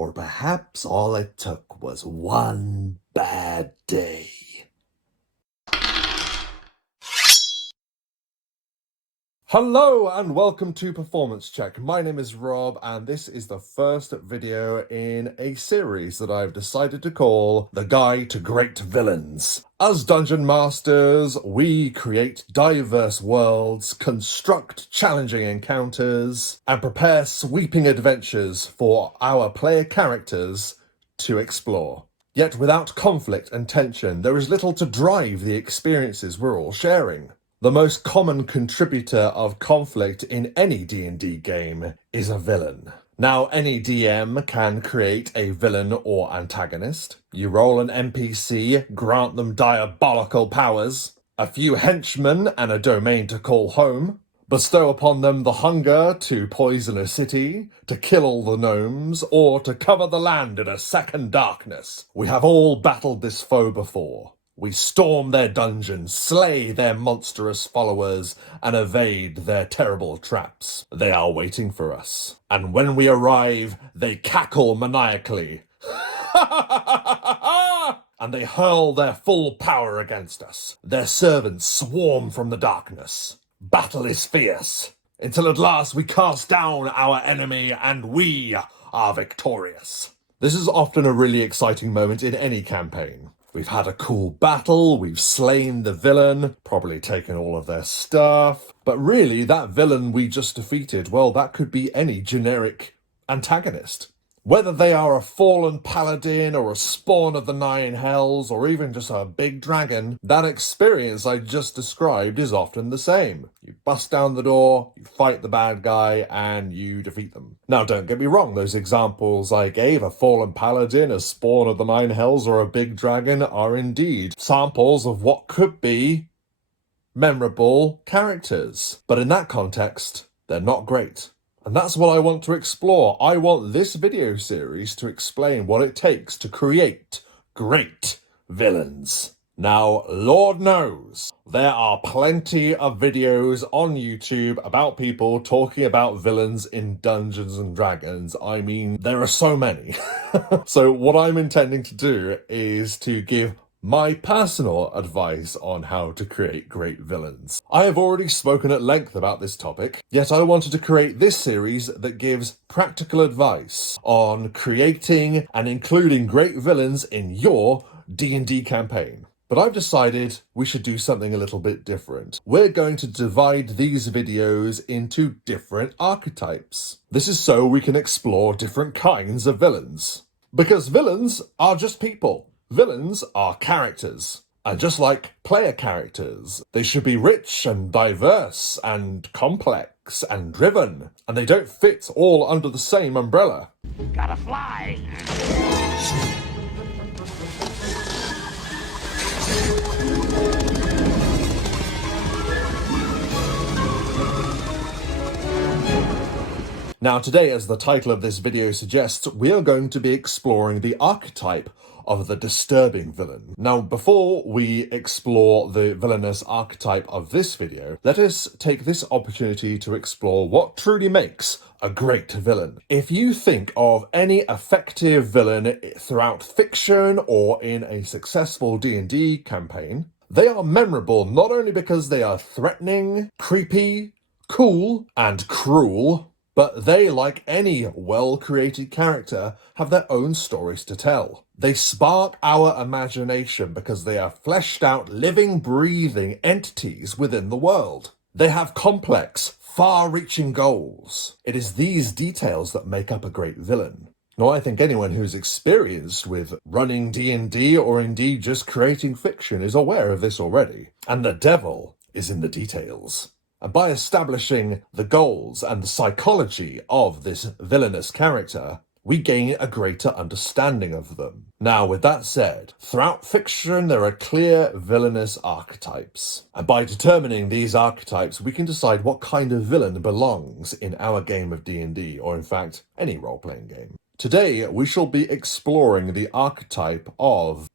Or perhaps all it took was one bad day. Hello and welcome to Performance Check. My name is Rob and this is the first video in a series that I've decided to call The Guide to Great Villains. As Dungeon Masters, we create diverse worlds, construct challenging encounters, and prepare sweeping adventures for our player characters to explore. Yet without conflict and tension, there is little to drive the experiences we're all sharing. The most common contributor of conflict in any D&D game is a villain. Now, any DM can create a villain or antagonist. You roll an NPC, grant them diabolical powers, a few henchmen and a domain to call home, bestow upon them the hunger to poison a city, to kill all the gnomes, or to cover the land in a second darkness. We have all battled this foe before. We storm their dungeons, slay their monstrous followers, and evade their terrible traps. They are waiting for us. And when we arrive, they cackle maniacally. And they hurl their full power against us. Their servants swarm from the darkness. Battle is fierce, until at last we cast down our enemy and we are victorious. This is often a really exciting moment in any campaign. We've had a cool battle, we've slain the villain, probably taken all of their stuff, but really that villain we just defeated, well, that could be any generic antagonist. Whether they are a fallen paladin or a spawn of the nine hells or even just a big dragon, that experience I just described is often the same. You bust down the door, you fight the bad guy, and you defeat them. Now don't get me wrong, those examples I gave, a fallen paladin, a spawn of the nine hells, or a big dragon, are indeed samples of what could be memorable characters. But in that context, they're not great. And that's what I want to explore. I want this video series to explain what it takes to create great villains. Now, Lord knows, there are plenty of videos on YouTube about people talking about villains in Dungeons and Dragons. I mean, there are so many. So what I'm intending to do is to give my personal advice on how to create great villains. I have already spoken at length about this topic, yet I wanted to create this series that gives practical advice on creating and including great villains in your D&D campaign. But I've decided we should do something a little bit different. We're going to divide these videos into different archetypes. This is so we can explore different kinds of villains. Because villains are just people. Villains are characters, and just like player characters, they should be rich and diverse and complex and driven, and they don't fit all under the same umbrella. Gotta fly! Now today, as the title of this video suggests, we are going to be exploring the archetype of the Distubring Villain. Now, before we explore the villainous archetype of this video, let us take this opportunity to explore what truly makes a great villain. If you think of any effective villain throughout fiction or in a successful D&D campaign, they are memorable not only because they are threatening, creepy, cool, and cruel, but they, like any well-created character, have their own stories to tell. They spark our imagination because they are fleshed out, living, breathing entities within the world. They have complex, far-reaching goals. It is these details that make up a great villain. Now, I think anyone who's experienced with running D&D or indeed just creating fiction is aware of this already. And the devil is in the details. And by establishing the goals and the psychology of this villainous character, we gain a greater understanding of them. Now, with that said, throughout fiction there are clear villainous archetypes. And by determining these archetypes, we can decide what kind of villain belongs in our game of D&D, or in fact, any role-playing game. Today, we shall be exploring the archetype of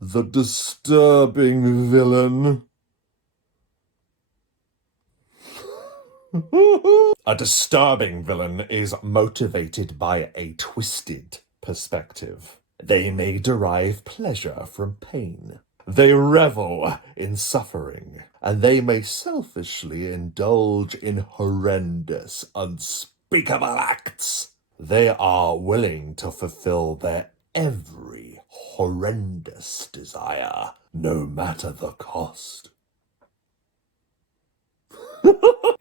the Distubring Villain. A disturbing villain is motivated by a twisted perspective. They may derive pleasure from pain. They revel in suffering, and they may selfishly indulge in horrendous, unspeakable acts. They are willing to fulfill their every horrendous desire, no matter the cost.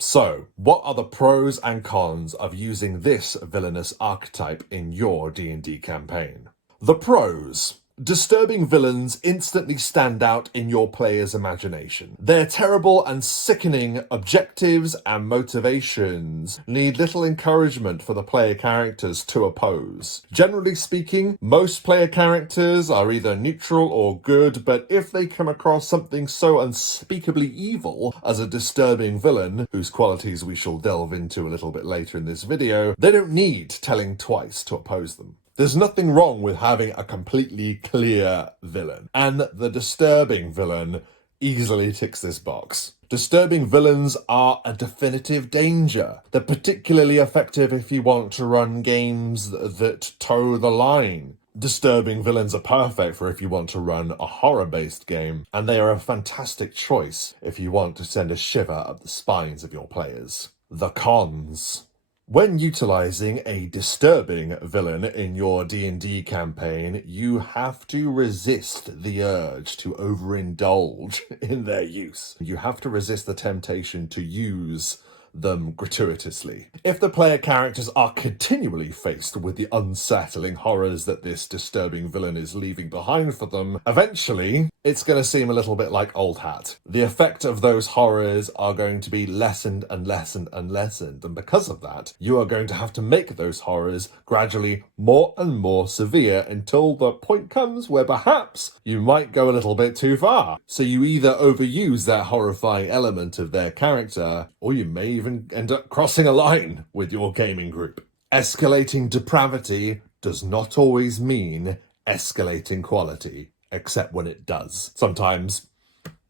So, what are the pros and cons of using this villainous archetype in your D&D campaign? The pros. Disturbing villains instantly stand out in your player's imagination. Their terrible and sickening objectives and motivations need little encouragement for the player characters to oppose. Generally speaking, most player characters are either neutral or good, but if they come across something so unspeakably evil as a disturbing villain, whose qualities we shall delve into a little bit later in this video, they don't need telling twice to oppose them. There's nothing wrong with having a completely clear villain, and the disturbing villain easily ticks this box. Disturbing villains are a definitive danger. They're particularly effective if you want to run games that toe the line. Disturbing villains are perfect for if you want to run a horror-based game, and they are a fantastic choice if you want to send a shiver up the spines of your players. The cons. When utilizing a disturbing villain in your D&D campaign, you have to resist the urge to overindulge in their use. You have to resist the temptation to use them gratuitously. If the player characters are continually faced with the unsettling horrors that this disturbing villain is leaving behind for them, eventually it's going to seem a little bit like old hat. The effect of those horrors are going to be lessened and lessened and lessened, and because of that, you are going to have to make those horrors gradually more and more severe until the point comes where perhaps you might go a little bit too far. So you either overuse that horrifying element of their character, or you may even end up crossing a line with your gaming group. Escalating depravity does not always mean escalating quality, except when it does. Sometimes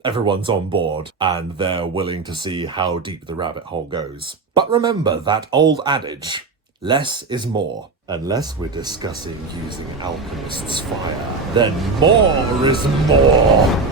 everyone's on board and they're willing to see how deep the rabbit hole goes. But remember that old adage, less is more. Unless we're discussing using alchemist's fire, then more is more.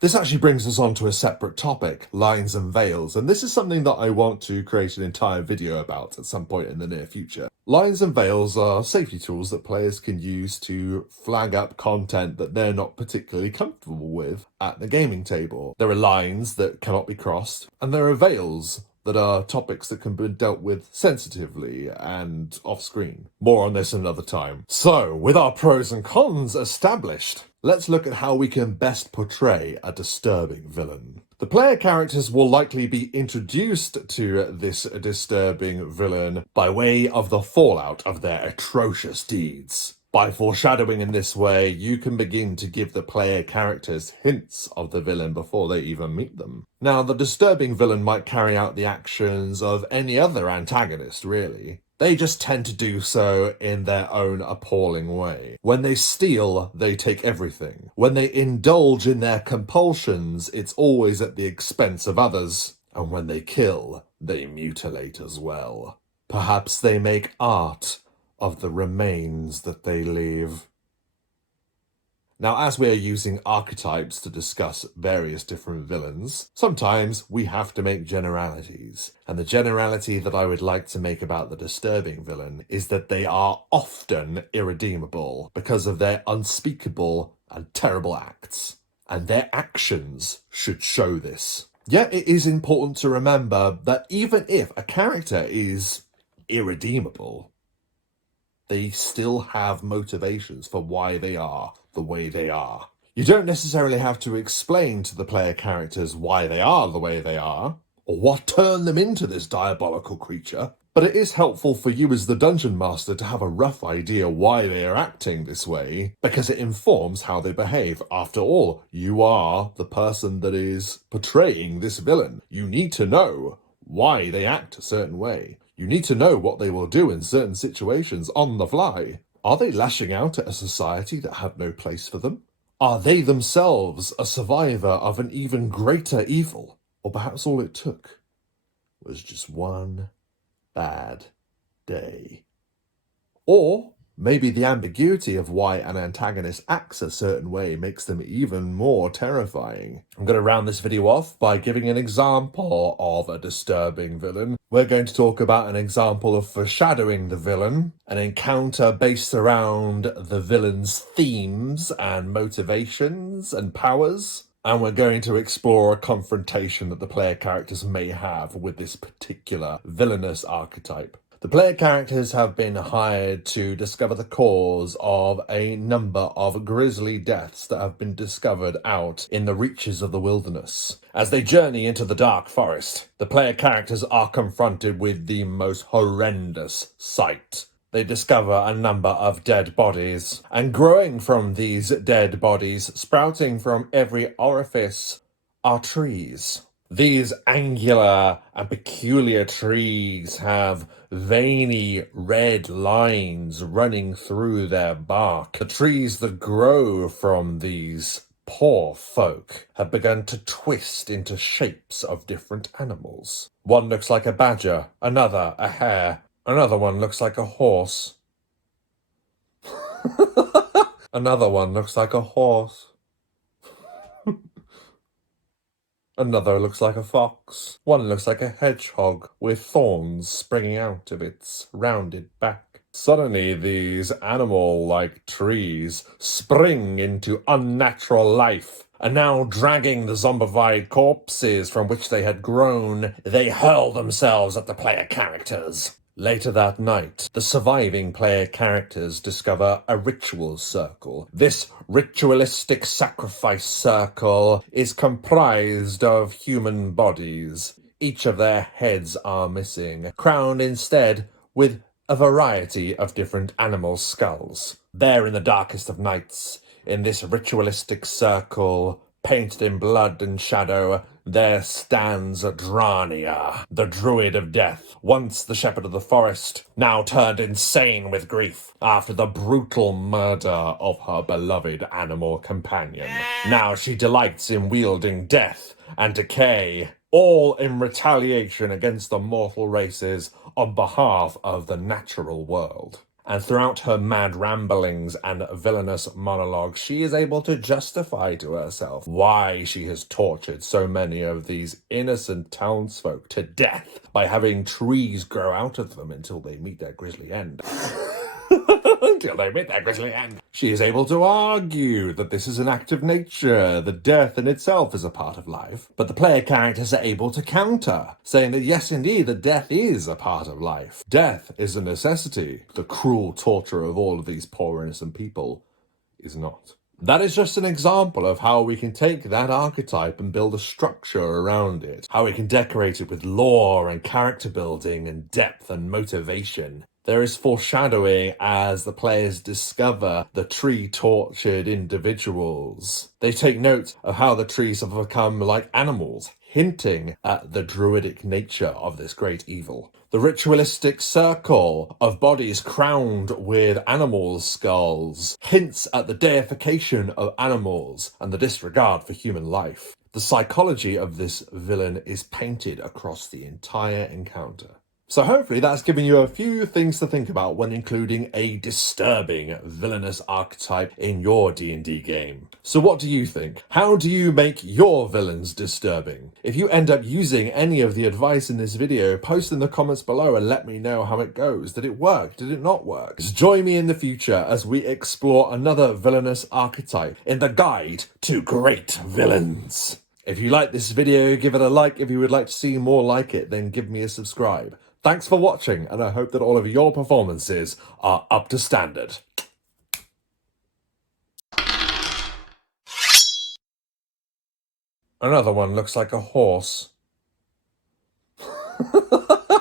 This actually brings us on to a separate topic, lines and veils, and this is something that I want to create an entire video about at some point in the near future. Lines and veils are safety tools that players can use to flag up content that they're not particularly comfortable with at the gaming table. There are lines that cannot be crossed, and there are veils that are topics that can be dealt with sensitively and off-screen. More on this another time. So, with our pros and cons established, let's look at how we can best portray a disturbing villain. The player characters will likely be introduced to this disturbing villain by way of the fallout of their atrocious deeds. By foreshadowing in this way, you can begin to give the player characters hints of the villain before they even meet them. Now, the disturbing villain might carry out the actions of any other antagonist, really. They just tend to do so in their own appalling way. When they steal, they take everything. When they indulge in their compulsions, it's always at the expense of others. And when they kill, they mutilate as well. Perhaps they make art of the remains that they leave. Now, as we are using archetypes to discuss various different villains, sometimes we have to make generalities. And the generality that I would like to make about the disturbing villain is that they are often irredeemable because of their unspeakable and terrible acts. And their actions should show this. Yet it is important to remember that even if a character is irredeemable, they still have motivations for why they are the way they are. You don't necessarily have to explain to the player characters why they are the way they are, or what turned them into this diabolical creature, but it is helpful for you as the dungeon master to have a rough idea why they are acting this way, because it informs how they behave. After all, you are the person that is portraying this villain. You need to know why they act a certain way. You need to know what they will do in certain situations on the fly. Are they lashing out at a society that had no place for them? Are they themselves a survivor of an even greater evil? Or perhaps all it took was just one bad day. Or maybe the ambiguity of why an antagonist acts a certain way makes them even more terrifying. I'm going to round this video off by giving an example of a disturbing villain. We're going to talk about an example of foreshadowing the villain, an encounter based around the villain's themes and motivations and powers. And we're going to explore a confrontation that the player characters may have with this particular villainous archetype. The player characters have been hired to discover the cause of a number of grisly deaths that have been discovered out in the reaches of the wilderness. As they journey into the dark forest, the player characters are confronted with the most horrendous sight. They discover a number of dead bodies, and growing from these dead bodies, sprouting from every orifice, are trees. These angular and peculiar trees have veiny red lines running through their bark. The trees that grow from these poor folk have begun to twist into shapes of different animals. One looks like a badger, another a hare, another one looks like a horse. Another one looks like a horse. Another looks like a fox. One looks like a hedgehog with thorns springing out of its rounded back. Suddenly, these animal-like trees spring into unnatural life, and now dragging the zombified corpses from which they had grown, they hurl themselves at the player characters. Later that night, the surviving player characters discover a ritual circle. This ritualistic sacrifice circle is comprised of human bodies. Each of their heads are missing, crowned instead with a variety of different animal skulls. There in the darkest of nights, in this ritualistic circle, painted in blood and shadow, there stands Drania, the druid of death, once the shepherd of the forest, now turned insane with grief after the brutal murder of her beloved animal companion. Now she delights in wielding death and decay, all in retaliation against the mortal races on behalf of the natural world. And throughout her mad ramblings and villainous monologues, she is able to justify to herself why she has tortured so many of these innocent townsfolk to death by having trees grow out of them until they meet their grisly end. Until they meet their grisly end. She is able to argue that this is an act of nature, that death in itself is a part of life. But the player characters are able to counter, saying that yes, indeed, that death is a part of life. Death is a necessity. The cruel torture of all of these poor innocent people is not. That is just an example of how we can take that archetype and build a structure around it. How we can decorate it with lore and character building and depth and motivation. There is foreshadowing as the players discover the tree-tortured individuals. They take note of how the trees have become like animals, hinting at the druidic nature of this great evil. The ritualistic circle of bodies crowned with animal skulls hints at the deification of animals and the disregard for human life. The psychology of this villain is painted across the entire encounter. So hopefully that's given you a few things to think about when including a disturbing villainous archetype in your D&D game. So what do you think? How do you make your villains disturbing? If you end up using any of the advice in this video, post in the comments below and let me know how it goes. Did it work? Did it not work? Just join me in the future as we explore another villainous archetype in the Guide to Great Villains. If you like this video, give it a like. If you would like to see more like it, then give me a subscribe. Thanks for watching, and I hope that all of your performances are up to standard. Another one looks like a horse.